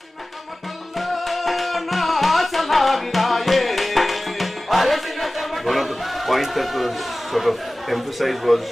One of the points that was sort of emphasized was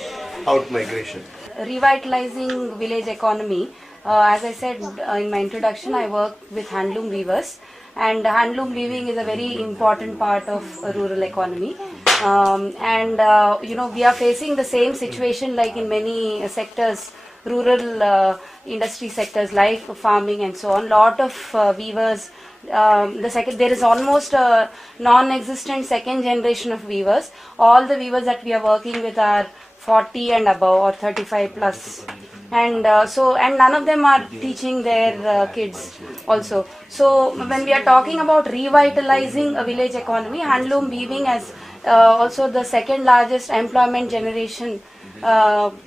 out migration. Revitalizing village economy. As I said in my introduction, I work with handloom weavers, and handloom weaving is a very important part of a rural economy. We are facing the same situation like in many sectors, rural industry sectors like farming and so on. Lot of weavers. There is almost a non-existent second generation of weavers. All the weavers that we are working with are 40 and above or 35 plus, and none of them are teaching their kids also. So when we are talking about revitalizing a village economy, handloom weaving as also the second largest employment generation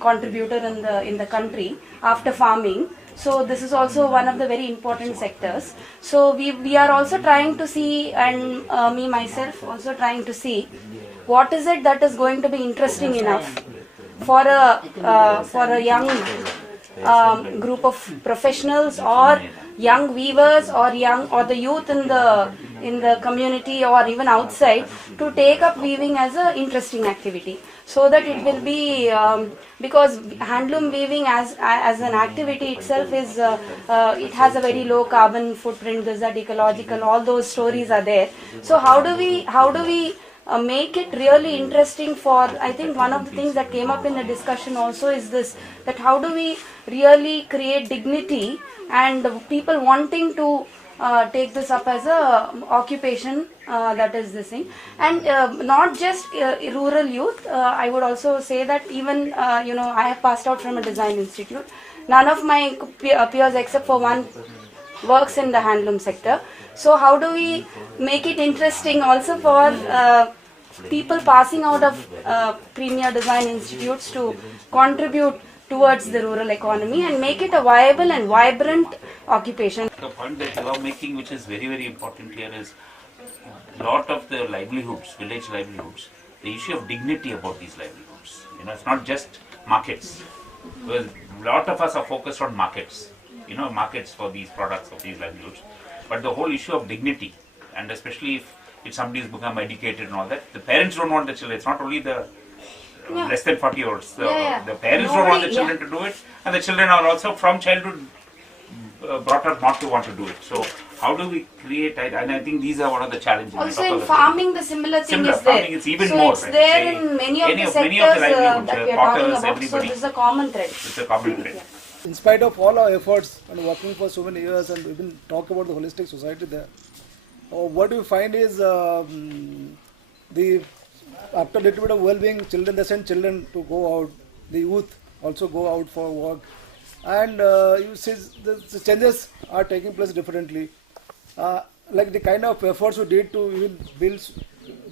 contributor in the country after farming. So this is also one of the very important sectors. So we are also trying to see, and me myself also trying to see, what is it that is going to be interesting enough for a young group of professionals or young weavers or the youth in the community or even outside to take up weaving as a interesting activity, so that it will be because handloom weaving as an activity itself is it has a very low carbon footprint. There's that ecological, all those stories are there. So how do we make it really interesting for, I think one of the things that came up in the discussion also is this, that how do we really create dignity and people wanting to take this up as a occupation, that is this thing. And not just rural youth, I would also say that even I have passed out from a design institute. None of my peers except for one works in the handloom sector. So how do we make it interesting also for people passing out of premier design institutes to contribute towards the rural economy and make it a viable and vibrant occupation? The point that you are making, which is very, very important here, is a lot of the livelihoods, village livelihoods, the issue of dignity about these livelihoods. It's not just markets. Well, a lot of us are focused on markets, markets for these products, of these livelihoods. But the whole issue of dignity, and especially if somebody has become educated and all that, the parents don't want the children. It's not only the less than 40-year-olds. The parents don't want the children to do it, and the children are also from childhood brought up not to want to do it. So how do we create, and I think these are one of the challenges. Also in farming, the similar thing is there. Farming, it's even so more. It's there in many of the sectors that we are talking about. Everybody. So this is a common thread. It's a common thread. In spite of all our efforts and working for so many years and even talk about the holistic society there, what we find is after a little bit of well-being, children, they send children to go out, the youth also go out for work, and you see the changes are taking place differently. Like the kind of efforts we did to even build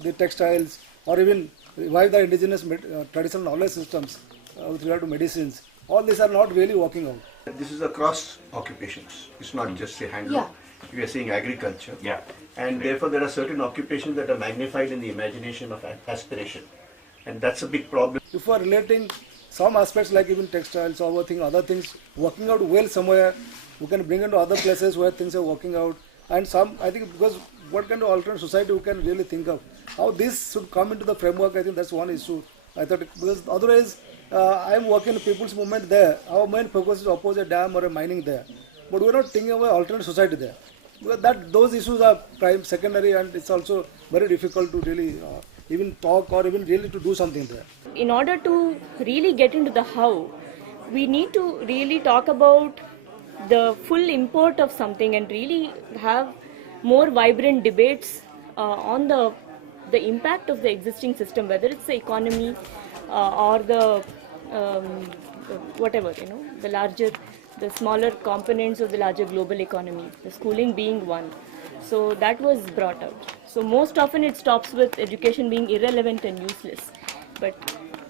the textiles or even revive the indigenous traditional knowledge systems with regard to medicines, all these are not really working out. This is across occupations. It's not just say handloom. We are seeing agriculture. And therefore there are certain occupations that are magnified in the imagination of aspiration. And that's a big problem. If we are relating some aspects like even textiles or other things working out well somewhere, we can bring into other places where things are working out. And some, I think, because what kind of alternate society we can really think of, how this should come into the framework, I think that's one issue. I thought, because otherwise I am working in people's movement there. Our main focus is oppose a dam or a mining there. But we are not thinking of an alternate society there. Because those issues are secondary, and it's also very difficult to really even talk or even really to do something there. In order to really get into the how, we need to really talk about the full import of something and really have more vibrant debates on the impact of the existing system, whether it's the economy or the whatever, the smaller components of the larger global economy, the schooling being one. So that was brought out. So most often it stops with education being irrelevant and useless. But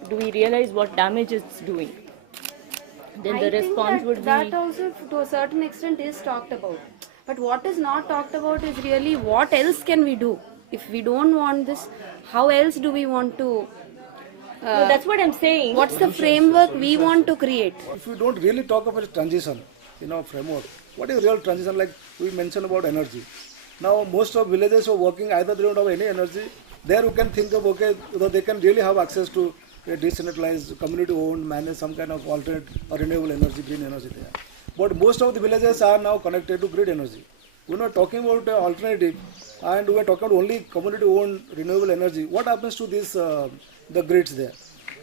do we realize what damage it's doing? Then the response would be... That also to a certain extent is talked about. But what is not talked about is really what else can we do? If we don't want this, how else do we want to... no, that's what I'm saying. What's the framework we want to create? If we don't really talk about a transition, framework, what is real transition? Like we mentioned about energy. Now most of villages are working, either they don't have any energy, there you can think of, okay, they can really have access to a decentralized, community owned, manage some kind of alternate or renewable energy, green energy there. But most of the villages are now connected to grid energy. We're not talking about an alternative, and we're talking about only community owned renewable energy. What happens to this, the grids there?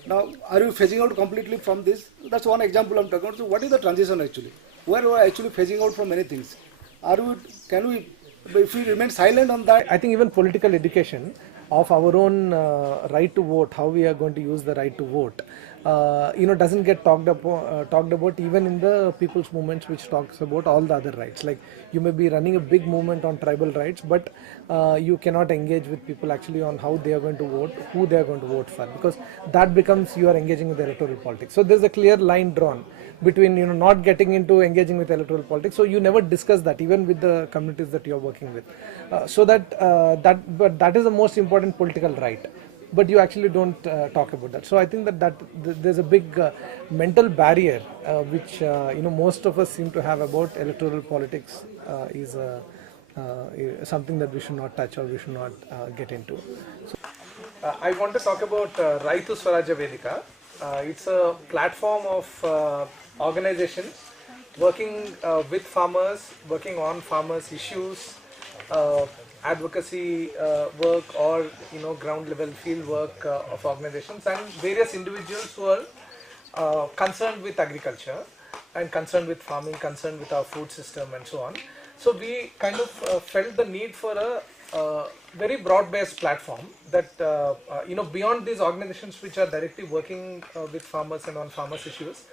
Now, are you phasing out completely from this? That's one example I'm talking about. So what is the transition actually? Where we are actually phasing out from many things? Can we, if we remain silent on that? I think even political education of our own right to vote, how we are going to use the right to vote, doesn't get talked about even in the people's movements, which talks about all the other rights. Like you may be running a big movement on tribal rights, but you cannot engage with people actually on how they are going to vote, who they are going to vote for, because that becomes you are engaging with electoral politics. So there's a clear line drawn between not getting into engaging with electoral politics. So you never discuss that even with the communities that you are working with. But that is the most important political right. But you actually don't talk about that. So I think that there's a big mental barrier which most of us seem to have about electoral politics is something that we should not touch or we should not get into. So, I want to talk about Raitu Swarajya Vedika. It's a platform of organizations working with farmers, working on farmers' issues, advocacy work, or ground level field work of organizations and various individuals who are concerned with agriculture and concerned with farming, concerned with our food system and so on. So we kind of felt the need for a very broad-based platform that beyond these organizations which are directly working with farmers and on farmers' issues,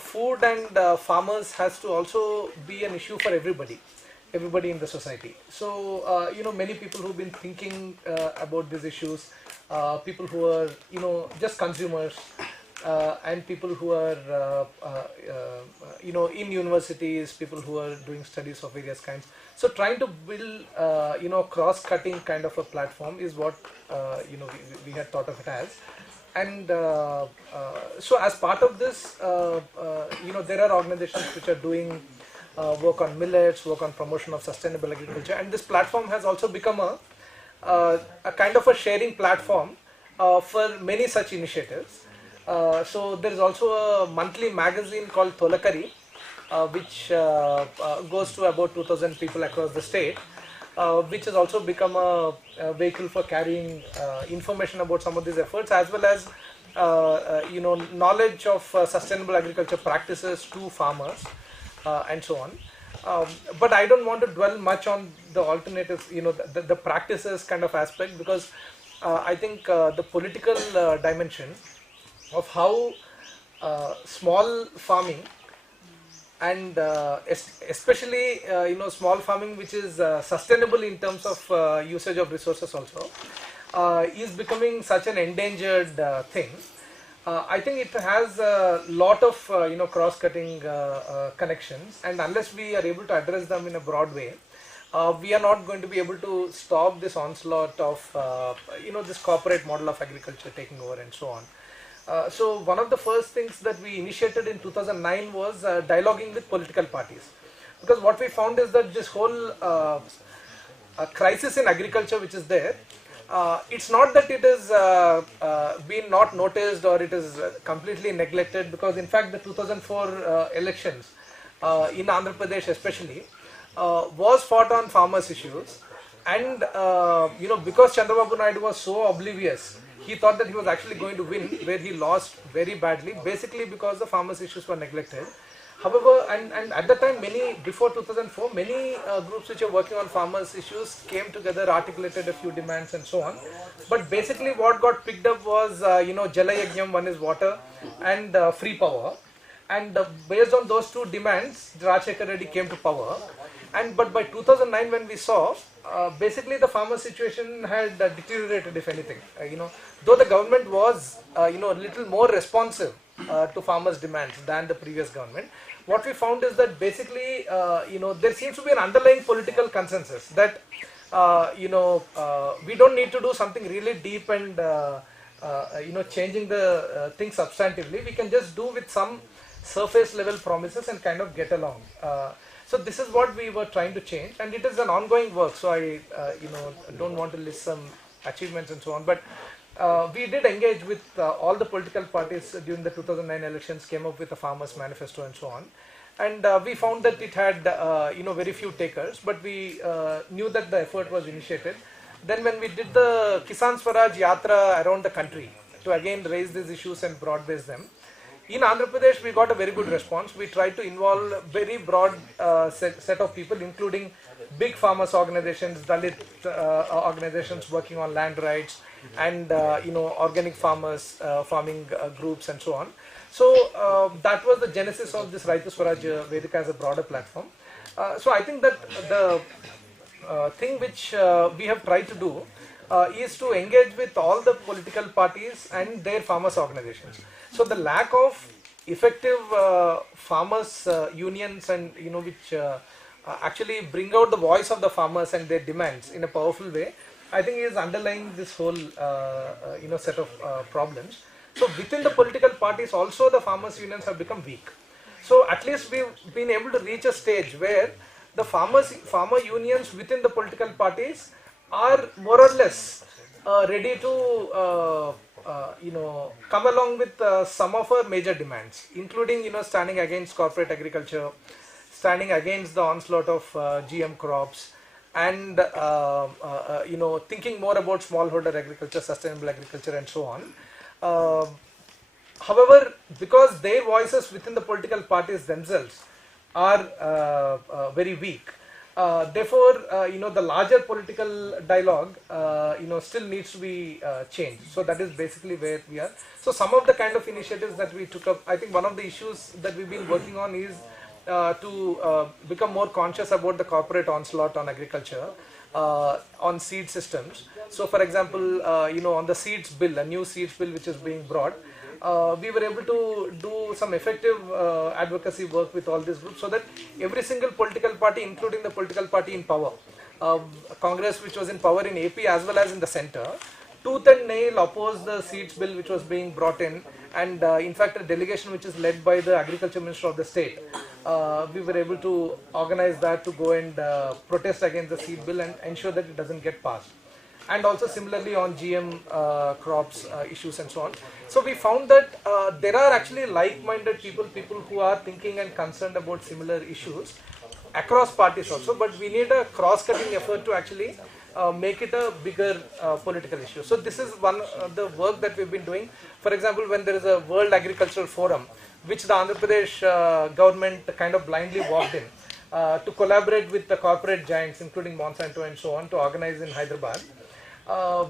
food and farmers has to also be an issue for everybody in the society. So many people who've been thinking about these issues, people who are just consumers, and people who are in universities, people who are doing studies of various kinds. So trying to build cross-cutting kind of a platform is what we had thought of it as. And so as part of this, there are organizations which are doing work on millets, work on promotion of sustainable agriculture, and this platform has also become a kind of a sharing platform for many such initiatives. So there is also a monthly magazine called Tolakari, which goes to about 2,000 people across the state, which has also become a vehicle for carrying information about some of these efforts, as well as knowledge of sustainable agriculture practices to farmers and so on. But I don't want to dwell much on the alternatives, the practices kind of aspect, because I think the political dimension of how small farming and especially small farming which is sustainable in terms of usage of resources also is becoming such an endangered thing. I think it has a lot of cross-cutting connections, and unless we are able to address them in a broad way, we are not going to be able to stop this onslaught of this corporate model of agriculture taking over and so on. So one of the first things that we initiated in 2009 was dialoguing with political parties, because what we found is that this whole crisis in agriculture which is there, it's not that it is been not noticed or it is completely neglected, because in fact the 2004 elections in Andhra Pradesh especially was fought on farmers' issues, and because Chandrababu Naidu was so oblivious, he thought that he was actually going to win, where he lost very badly, basically because the farmers' issues were neglected. However, and at that time, before 2004, many groups which are working on farmers' issues came together, articulated a few demands and so on. But basically what got picked up was, Jala Yajnam, one is water, and free power. And based on those two demands, Rajshekar Reddy came to power. But by 2009, when we saw, basically the farmer situation had deteriorated, if anything. Though the government was, a little more responsive to farmers' demands than the previous government, what we found is that basically, there seems to be an underlying political consensus that, we don't need to do something really deep and, changing the thing substantively. We can just do with some surface level promises and kind of get along. So this is what we were trying to change, and it is an ongoing work. So I, don't want to list some achievements and so on, but we did engage with all the political parties during the 2009 elections, came up with a farmers manifesto and so on. And we found that it had, very few takers, but we knew that the effort was initiated. Then when we did the Kisan Swaraj Yatra around the country to again raise these issues and broad-base them, in Andhra Pradesh we got a very good response. We tried to involve very broad set of people, including big farmers organizations, Dalit organizations working on land rights, and organic farmers, farming groups and so on. So that was the genesis of this Raitu Swaraj Vedika as a broader platform. So I think that the thing which we have tried to do is to engage with all the political parties and their farmers organizations. So the lack of effective farmers unions and which actually bring out the voice of the farmers and their demands in a powerful way, I think is underlying this whole set of problems. So within the political parties also the farmers unions have become weak. So at least we've been able to reach a stage where the farmer unions within the political parties are more or less ready to come along with some of our major demands, including standing against corporate agriculture, standing against the onslaught of GM crops, and thinking more about smallholder agriculture, sustainable agriculture, and so on. However, because their voices within the political parties themselves are very weak, therefore, the larger political dialogue, still needs to be changed. So that is basically where we are. So some of the kind of initiatives that we took up, I think one of the issues that we've been working on is to become more conscious about the corporate onslaught on agriculture, on seed systems. So for example, on the seeds bill, a new seeds bill which is being brought, we were able to do some effective advocacy work with all these groups, so that every single political party, including the political party in power, Congress which was in power in AP as well as in the center, tooth and nail opposed the seeds bill which was being brought in, and in fact a delegation which is led by the agriculture minister of the state, we were able to organize that to go and protest against the seed bill and ensure that it doesn't get passed. And also similarly on GM crops issues and so on. So we found that there are actually like-minded people who are thinking and concerned about similar issues across parties also, but we need a cross-cutting effort to actually make it a bigger political issue. So this is one the work that we've been doing. For example, when there is a World Agricultural Forum, which the Andhra Pradesh government kind of blindly walked in to collaborate with the corporate giants, including Monsanto and so on, to organize in Hyderabad.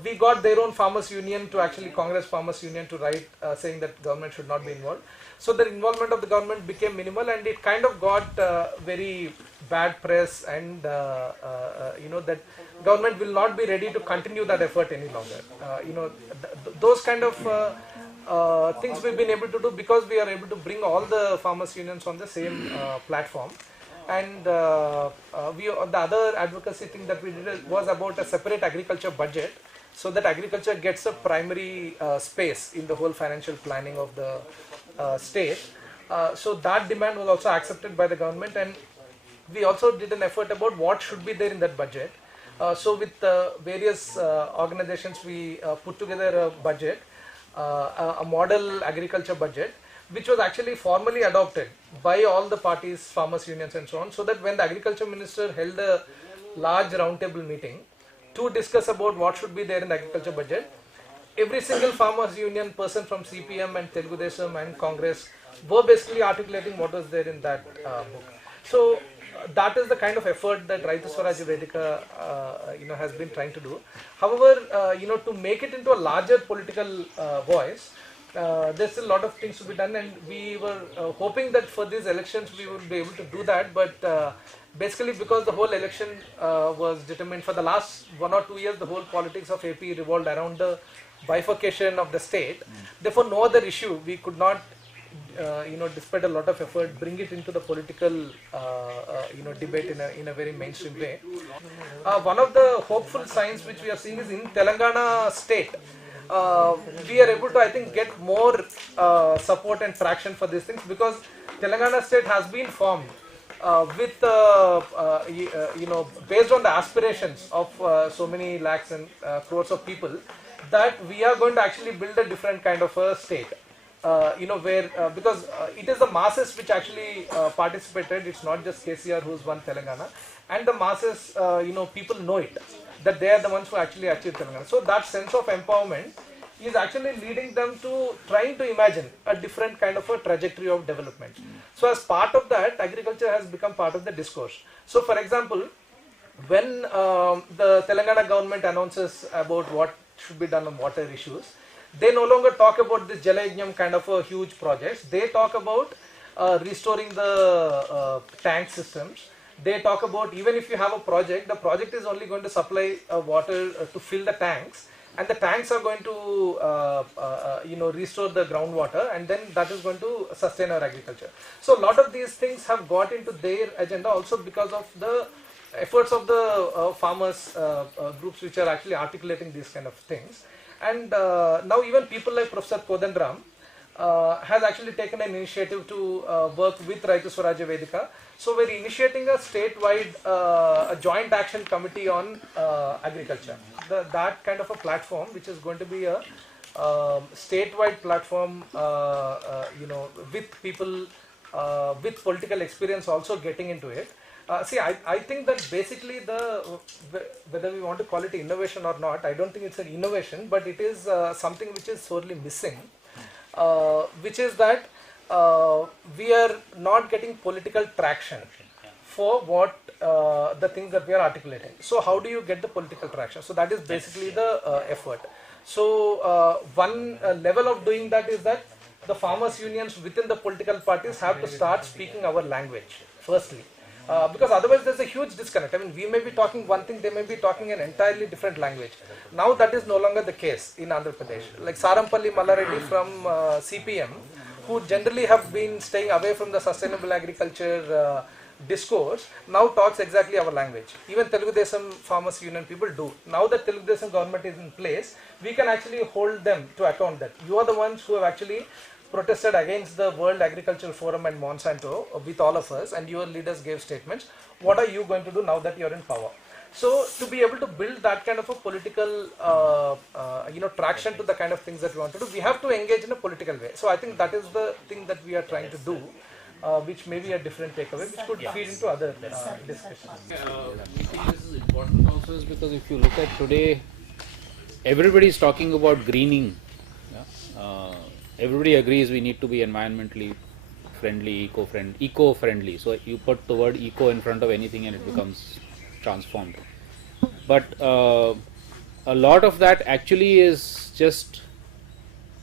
We got their own farmers union to actually, Congress farmers union, to write saying that government should not be involved. So the involvement of the government became minimal, and it kind of got very bad press, and that government will not be ready to continue that effort any longer. Those kind of things we've been able to do because we are able to bring all the farmers unions on the same platform. And the other advocacy thing that we did was about a separate agriculture budget, so that agriculture gets a primary space in the whole financial planning of the state. So that demand was also accepted by the government, and we also did an effort about what should be there in that budget. So with various organizations, we put together a budget, a model agriculture budget, which was actually formally adopted by all the parties, farmers unions and so on, so that when the agriculture minister held a large roundtable meeting to discuss about what should be there in the agriculture budget, every single farmers union person from CPM and Telugu Desam and Congress were basically articulating what was there in that book. So that is the kind of effort that Raitu Swaraj Vedika has been trying to do. However, to make it into a larger political voice, there's still a lot of things to be done, and we were hoping that for these elections we would be able to do that, but basically because the whole election was determined for the last 1 or 2 years, the whole politics of AP revolved around the bifurcation of the state. Therefore, no other issue we could not, despite a lot of effort, bring it into the political, debate in a very mainstream way. One of the hopeful signs which we are seeing is in Telangana state. We are able to, I think, get more support and traction for these things, because Telangana state has been formed based on the aspirations of so many lakhs and crores of people, that we are going to actually build a different kind of a state. Where because it is the masses which actually participated. It's not just KCR who's won Telangana, and the masses, people know it, that they are the ones who actually achieved Telangana. So that sense of empowerment is actually leading them to trying to imagine a different kind of a trajectory of development. So as part of that, agriculture has become part of the discourse. So for example, when the Telangana government announces about what should be done on water issues, they no longer talk about this Jalajnam kind of a huge projects. They talk about restoring the tank systems. They talk about, even if you have a project, the project is only going to supply water to fill the tanks, and the tanks are going to restore the groundwater, and then that is going to sustain our agriculture. So a lot of these things have got into their agenda also because of the efforts of the farmers groups which are actually articulating these kind of things. And now even people like Professor Kodandram has actually taken an initiative to work with Raitu Swarajya Vedika. So we're initiating a statewide a joint action committee on agriculture. That kind of a platform, which is going to be a statewide platform, with people with political experience also getting into it. I think that basically whether we want to call it innovation or not, I don't think it's an innovation, but it is something which is sorely missing, which is that we are not getting political traction for what the things that we are articulating. So how do you get the political traction? So that is basically the effort. So one level of doing that is that the farmers unions within the political parties have to start speaking our language firstly. Because otherwise there's a huge disconnect. I mean, we may be talking one thing, they may be talking an entirely different language. Now that is no longer the case in Andhra Pradesh. Like Sarampalli Mallareddy from CPM, who generally have been staying away from the sustainable agriculture discourse, now talks exactly our language. Even Telugu Desam Farmers Union people do. Now that Telugu Desam government is in place, we can actually hold them to account that you are the ones who have actually protested against the World Agricultural Forum and Monsanto with all of us, and your leaders gave statements. What are you going to do now that you are in power? So to be able to build that kind of a political traction to the kind of things that we want to do, we have to engage in a political way. So I think that is the thing that we are trying to do, which may be a different takeaway, which could feed into other discussions. We think this is important also is because if you look at today, everybody is talking about greening. Everybody agrees we need to be environmentally friendly, eco-friendly. So you put the word eco in front of anything and it becomes transformed. But a lot of that actually is just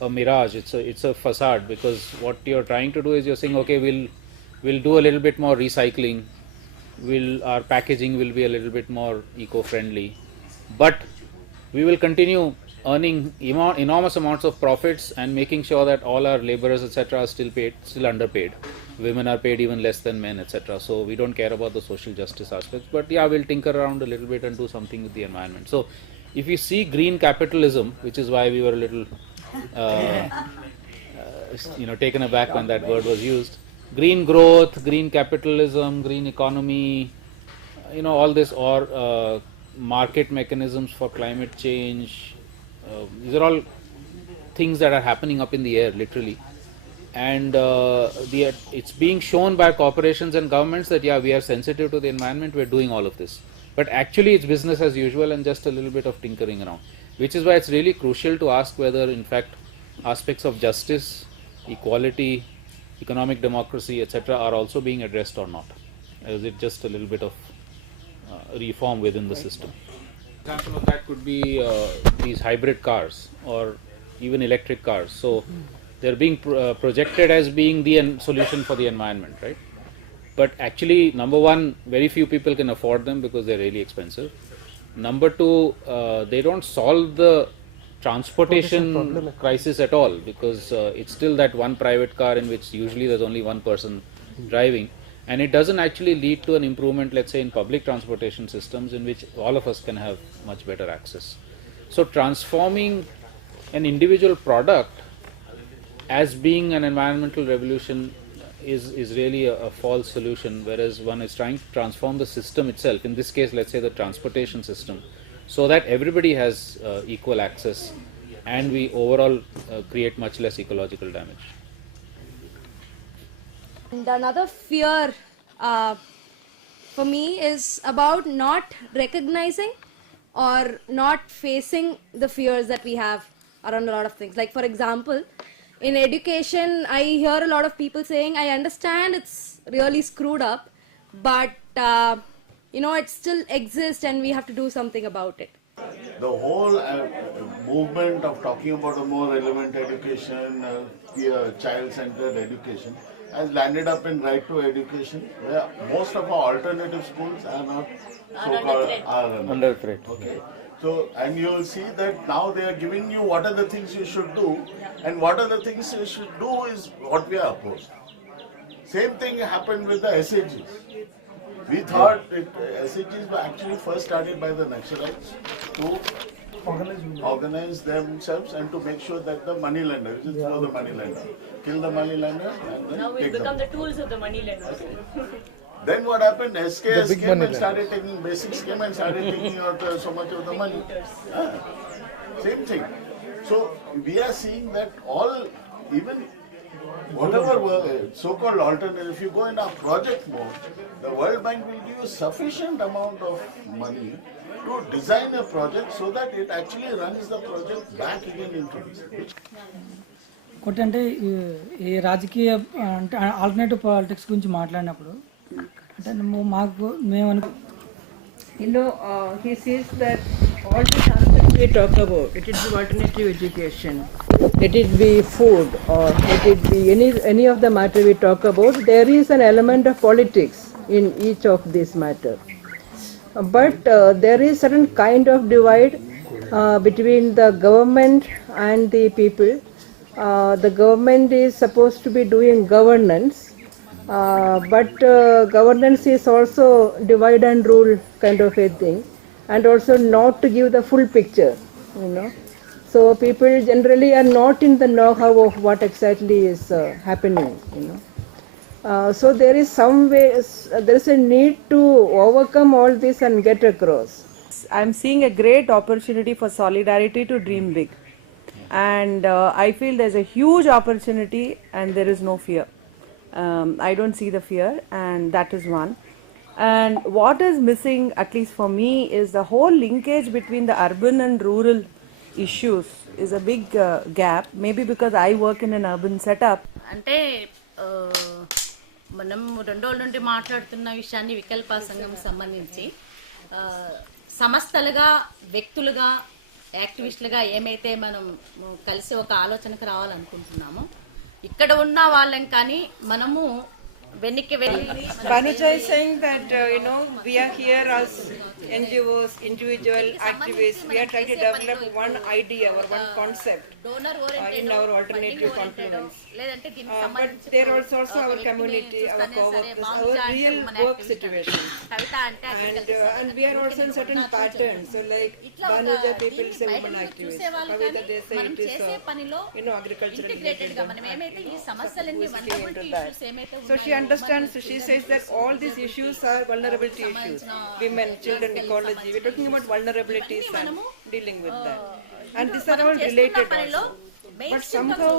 a mirage. It's a facade, because what you're trying to do is you're saying, okay, we'll do a little bit more recycling, our packaging will be a little bit more eco-friendly, but we will continue earning enormous amounts of profits and making sure that all our laborers, etc., are still underpaid. Women are paid even less than men, etc. So we don't care about the social justice aspects, but yeah, we'll tinker around a little bit and do something with the environment. So if you see green capitalism, which is why we were a little taken aback when that word was used, green growth, green capitalism, green economy, all this, or market mechanisms for climate change, these are all things that are happening up in the air, literally, and it's being shown by corporations and governments that yeah, we are sensitive to the environment, we're doing all of this, but actually it's business as usual and just a little bit of tinkering around, which is why it's really crucial to ask whether in fact aspects of justice, equality, economic democracy, etc., are also being addressed or not. Is it just a little bit of reform within the system? Example of that could be these hybrid cars or even electric cars. So they're being projected as being the solution for the environment, right? But actually, number one, very few people can afford them because they're really expensive. Number two, they don't solve the transportation crisis at all, because it's still that one private car in which usually there's only one person driving. And it doesn't actually lead to an improvement, let's say, in public transportation systems in which all of us can have much better access. So transforming an individual product as being an environmental revolution is really a false solution, whereas one is trying to transform the system itself, in this case let's say the transportation system, so that everybody has equal access and we overall create much less ecological damage. And another fear for me is about not recognizing or not facing the fears that we have around a lot of things. Like for example, in education, I hear a lot of people saying, I understand it's really screwed up, but it still exists and we have to do something about it. The whole movement of talking about a more relevant education, child-centered education, has landed up in Right to Education, where most of our alternative schools are not so-called Under threat. Okay. So, and you will see that now they are giving you what are the things you should do, and what are the things you should do is what we are opposed. Same thing happened with the SAGs. We thought SAGs were actually first started by the Naxalites to organize themselves and to make sure that the money lender, which is throw the money lender, kill the money lender and then Now we take become them. the tools of the money lenders. Then what happened? SKS came and started taking, basics came and started taking out so much of the money. Same thing. So we are seeing that all, even whatever so-called alternative, if you go in a project mode, the World Bank will give you sufficient amount of money to design a project so that it actually runs the project back again into this. ఒకటి అంటే ఈ రాజకీయ అంటే alternative politics గురించి మాట్లాడినప్పుడు అంటే మాకు మేము he says that all the aspects we talk about, let it be alternative education, let it be food, or let it be any of the matter we talk about, there is an element of politics in each of this matter. But there is certain kind of divide between the government and the people. The government is supposed to be doing governance, but governance is also divide and rule kind of a thing, and also not to give the full picture, So people generally are not in the know-how of what exactly is happening, So there is there is a need to overcome all this and get across. I'm seeing a great opportunity for solidarity to dream big. And I feel there's a huge opportunity and there is no fear. I don't see the fear, and that is one. And what is missing, at least for me, is the whole linkage between the urban and rural issues is a big gap. Maybe because I work in an urban setup. అంటే మనం 2 రోజుల నుండి మాట్లాడుతున్న విషయాన్ని వికల్ప సంఘం సంబంధించి సంస్థలుగా వ్యక్తులుగా యాక్టివిస్టులుగా ఏమైతే మనం కలిసి ఒక ఆలోచనకు రావాలనుకుంటున్నామో ఇక్కడ ఉన్న వాళ్ళం కానీ మనము వెనక్కి వెళ్ళి Banuja is saying that we are here as NGOs, individual activists. We are trying to develop one idea or one concept in our alternative confluence. But there is also our community, our co-workers, our real work situation. And we are also in certain patterns. So like Banuja people say women activists. Kavita they say it is agricultural So she understands, she says that all these issues are vulnerability issues. Women, children, ecology. We're talking about vulnerabilities and dealing with that. And these are all related also. But somehow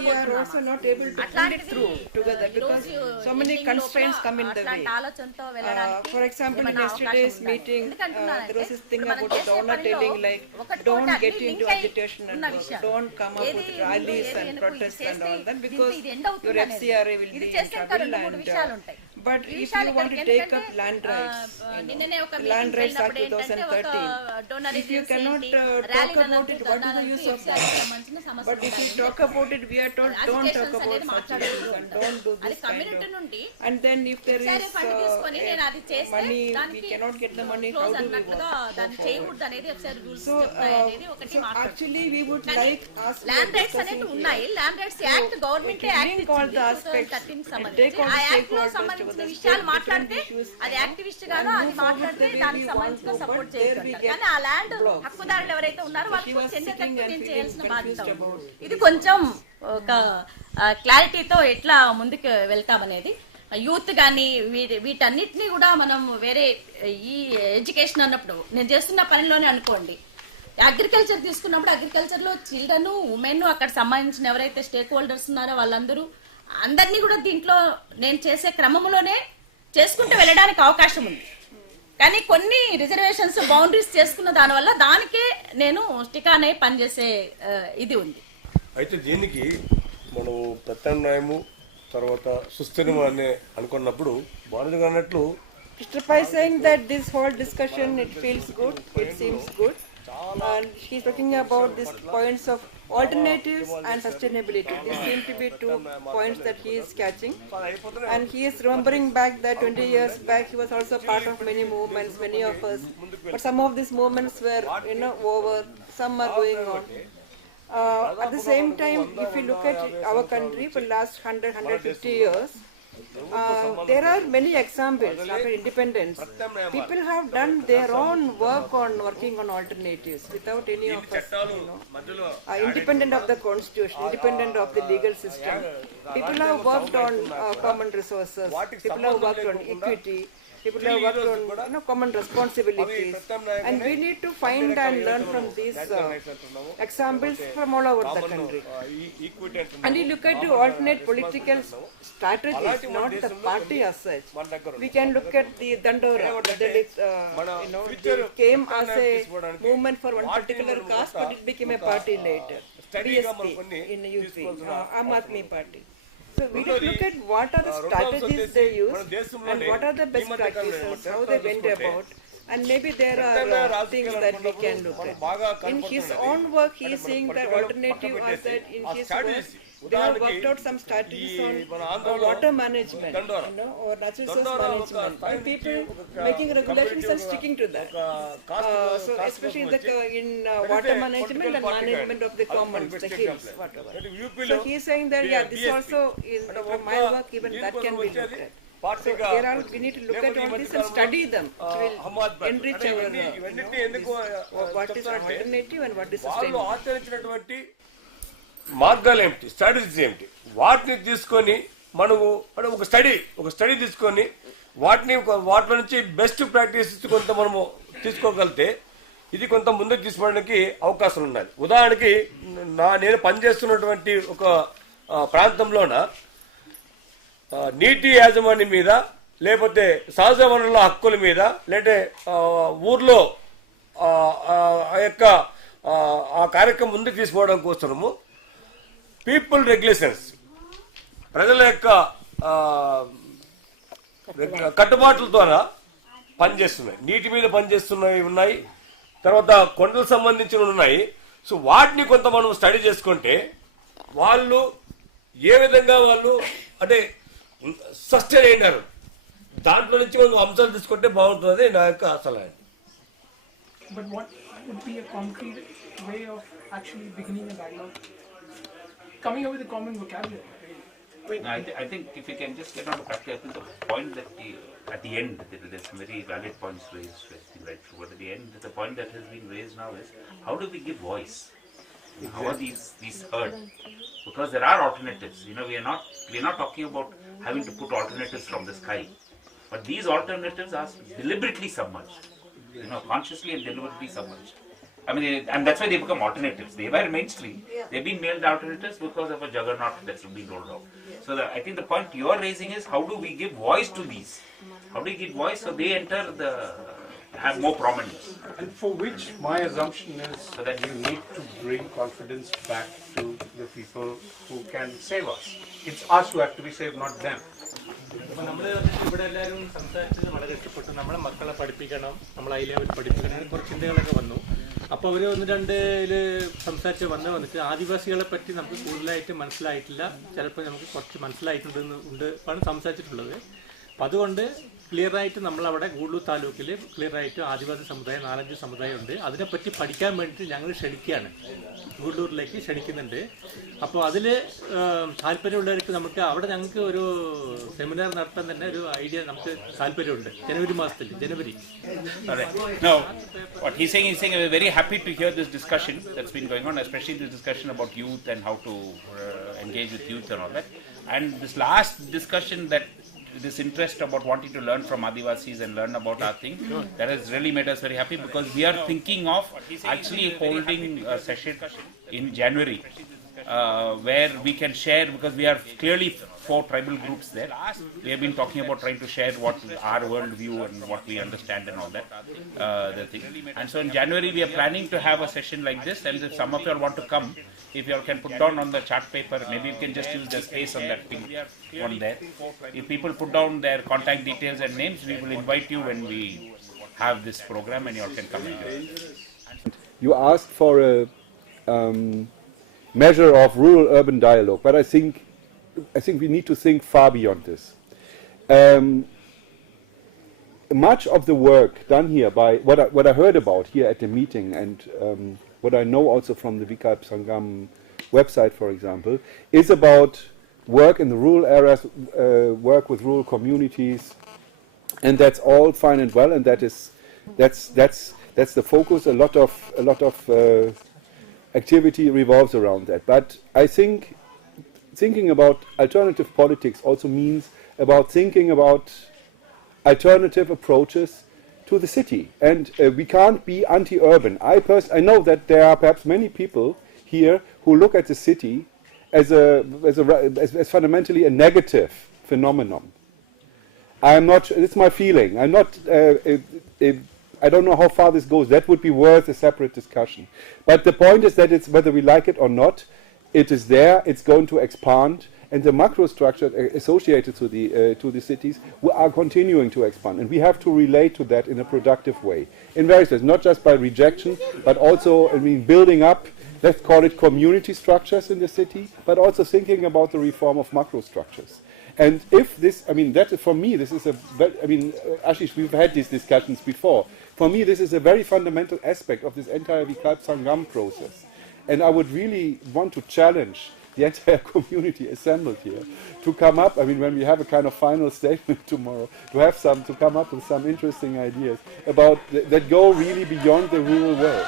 we are also not able to pull it through together because so many constraints come in the way. For example, in yesterday's meeting, there was this thing about a donor telling like, don't get into agitation and work, don't come up with rallies and protests and all that because your FCRA will be in trouble. But if you want to take up land rights, Land Rights Act 2013, if you cannot talk about it, what is the use of that? But if you talk about it, we are told don't talk about such issues and don't do this kind of. And then if there is money, we cannot get the money, how do we work? So actually we would like us land rights అనేవి ఉన్నాయి. Land Rights Act government act all the aspects and take all the stakeholders together సంబంధించిన విషయాలు మాట్లాడితే అది activist గానో అది మాట్లాడితే దానికి సంబంధించిన సపోర్ట్ చేయాలి. కానీ ఆ ల్యాండ్ హక్కుదారులు ఎవరైతే ఉన్నారో వాళ్ళకి చెందేటట్టు నేను చేయాల్సిన బాధ్యత. ఇది కొంచెం ఒక క్లారిటీతో ఎట్లా ముందుకు వెళ్తామనేది యూత్ కానీ వీటన్నిటినీ కూడా మనం వేరే ఈ ఎడ్యుకేషన్ అన్నప్పుడు నేను చేస్తున్న పనిలోనే అనుకోండి, అగ్రికల్చర్ తీసుకున్నప్పుడు అగ్రికల్చర్లో చిల్డ్రన్ ఉమెన్ అక్కడ సంబంధించిన ఎవరైతే స్టేక్ హోల్డర్స్ ఉన్నారో వాళ్ళందరూ అందరినీ కూడా దీంట్లో నేను చేసే క్రమంలోనే చేసుకుంటూ వెళ్ళడానికి అవకాశం ఉంది. కానీ కొన్ని రిజర్వేషన్స్ బౌండరీస్ చేసుకున్న దానివల్ల దానికే నేను స్టికానే పనిచేసే ఇది ఉంది. అయితే దీనికి మనం ప్రత్యామ్నాయము తర్వాత సుస్థిరము అనే అనుకున్నప్పుడు బాలుగా అన్నట్లు Mr. Pai saying that this whole discussion, it feels good, it seems good, and he's talking about these points of alternatives and sustainability. These seem to be two points that he is catching, and he is remembering back that 20 years back he was also part of many movements, many of us, but some of these movements were over, some are going on. At the same time, if you look at our country for the last 100-150 years, there are many examples after independence. People have done their own work on working on alternatives without any of us, independent of the constitution, independent of the legal system. People have worked on common resources. People have worked on equity. People have worked on common responsibilities, and we need to find and learn from these examples from all over the country. And you look at the alternate political strategies, not the party as such. We can look at the Dandora, it came as a movement for one particular cause, but it became a party later. BSP in UP, Aam Aadmi Party. So we just look at what are the strategies they use and what are the best practices, how they went about, and maybe there are things that we can look at. In his own work, he is saying that alternative as that in his work, they have worked out some strategies on water management, or natural resource management, and people making regulations and sticking to that. So especially in water management and management of the commons, the hills, whatever. So he is saying that this also is from my work, even that can be looked at. So we need to look at all this and study them, which will enrich our what is alternative and what is sustainable. మార్గాలు ఏమిటి, strategies ఏమిటి, వాటిని తీసుకొని మనము ఒక study తీసుకొని వాటి నుంచి బెస్ట్ ప్రాక్టీస్ కొంత మనము తీసుకోగలిగితే ఇది కొంత ముందుకు తీసుకోవడానికి అవకాశాలు ఉన్నాయి. ఉదాహరణకి నేను పనిచేస్తున్నటువంటి ఒక ప్రాంతంలోన నీటి యాజమాన్యం మీద, లేకపోతే సహజ వనరుల హక్కుల మీద, లేదంటే ఊర్లో ఆ యొక్క ఆ కార్యక్రమం ముందుకు తీసుకోవడం కోసము పీపుల్ రెగ్యులేషన్స్, ప్రజల యొక్క కట్టుబాట్ల ద్వారా పనిచేస్తున్నాయి, నీటి మీద పనిచేస్తున్నవి ఉన్నాయి, తర్వాత కొండలకు సంబంధించినవి ఉన్నాయి. సో వాటిని కొంత మనం స్టడీ చేసుకుంటే వాళ్ళు ఏ విధంగా వాళ్ళు అంటే సస్టైన్ అయినారు, దాంట్లో నుంచి మనం అంశాలు తీసుకుంటే బాగుంటుంది నా యొక్క సలహా. But what would be a concrete way of actually beginning a dialogue? Coming up with a common vocabulary. I think if you can just get on to practice, I think the point that at the end, there's some very valid points raised, right through, but at the end, the point that has been raised now is, how do we give voice? How are these heard? Because there are alternatives. We are not talking about having to put alternatives from the sky, but these alternatives are deliberately submerged, consciously and deliberately submerged. And that's why they become alternatives. They were mainstream. They've been made alternatives because of a juggernaut that's been rolled out. So I think the point you are raising is, how do we give voice to these? How do we give voice so they have more prominence? And for which my assumption is that you need to bring confidence back to the people who can save us. It's us who have to be saved, not them. അപ്പോൾ നമ്മൾ ഇവിടെ എല്ലാവരും സംസാരിച്ചത് വളരെ ഇഷ്ടപ്പെട്ടു. നമ്മളെ മക്കളെ പഠിപ്പിക്കണം, നമ്മളതിലെ അവർ പഠിപ്പിക്കണം, കുറച്ച് ചിന്തകളൊക്കെ വന്നു. അപ്പോൾ അവർ ഒന്ന് രണ്ടിൽ സംസാരിച്ച് വന്നിട്ട് ആദിവാസികളെ പറ്റി നമുക്ക് കൂടുതലായിട്ട് മനസ്സിലായിട്ടില്ല, ചിലപ്പോൾ നമുക്ക് കുറച്ച് മനസ്സിലായിട്ടുണ്ടെന്ന് ആണ് സംസാരിച്ചിട്ടുള്ളത്. അപ്പം അതുകൊണ്ട് ക്ലിയറായിട്ട് നമ്മളവിടെ ഗൂഡല്ലൂർ താലൂക്കിൽ ക്ലിയറായിട്ട് ആദിവാസി സമുദായം 4-5 സമുദായം ഉണ്ട്. അതിനെപ്പറ്റി പഠിക്കാൻ വേണ്ടിയിട്ട് ഞങ്ങൾ ക്ഷണിക്കുകയാണ്, ഗൂഡല്ലൂരിലേക്ക് ക്ഷണിക്കുന്നുണ്ട്. അപ്പോൾ അതിൽ താല്പര്യമുള്ളവർക്ക് നമുക്ക് അവിടെ ഞങ്ങൾക്ക് ഒരു സെമിനാർ നടത്താൻ തന്നെ ഒരു ഐഡിയ നമുക്ക് താല്പര്യമുണ്ട്. ജനുവരി മാസത്തിൽ, ജനുവരി. No, what he's saying, we're very happy to hear this discussion that's been going on, especially this discussion about youth and how to engage with youth and all that. And this last discussion, that this interest about wanting to learn from Adivasis and learn about our thing, that has really made us very happy, because we are thinking of actually holding a session in January where we can share, because we are clearly 4 tribal groups there. We have been talking about trying to share what our world view and what we understand and all that. The thing. And so in January we are planning to have a session like this, and if some of you all want to come, if you all can put down on the chart paper, maybe you can just use the space on that thing on there. If people put down their contact details and names, we will invite you when we have this program, and you all can come and do it. You asked for a measure of rural-urban dialogue, but I think we need to think far beyond this. Much of the work done here by what I heard about here at the meeting, and what I know also from the Vikalp Sangam website, for example, is about work in the rural areas, work with rural communities, and that's all fine and well, and that's the focus. A lot of activity revolves around that. But I think thinking about alternative politics also means about thinking about alternative approaches to the city, and we can't be anti-urban. I know that there are perhaps many people here who look at the city as fundamentally a negative phenomenon. I'm not. It's my feeling. I'm not. I don't know how far this goes. That would be worth a separate discussion. But the point is that it's whether we like it or not, it is there. It's going to expand, and the macro structure associated to the cities are continuing to expand, and we have to relate to that in a productive way in various ways, not just by rejection, but also building up. Let's call it community structures in the city, but also thinking about the reform of macro structures. And if this, that for me, this is Ashish, we've had these discussions before. For me, this is a very fundamental aspect of this entire Vikalp Sangam process. And I would really want to challenge the entire community assembled here to come up, when we have a kind of final statement tomorrow, to come up with some interesting ideas about that go really beyond the rural world.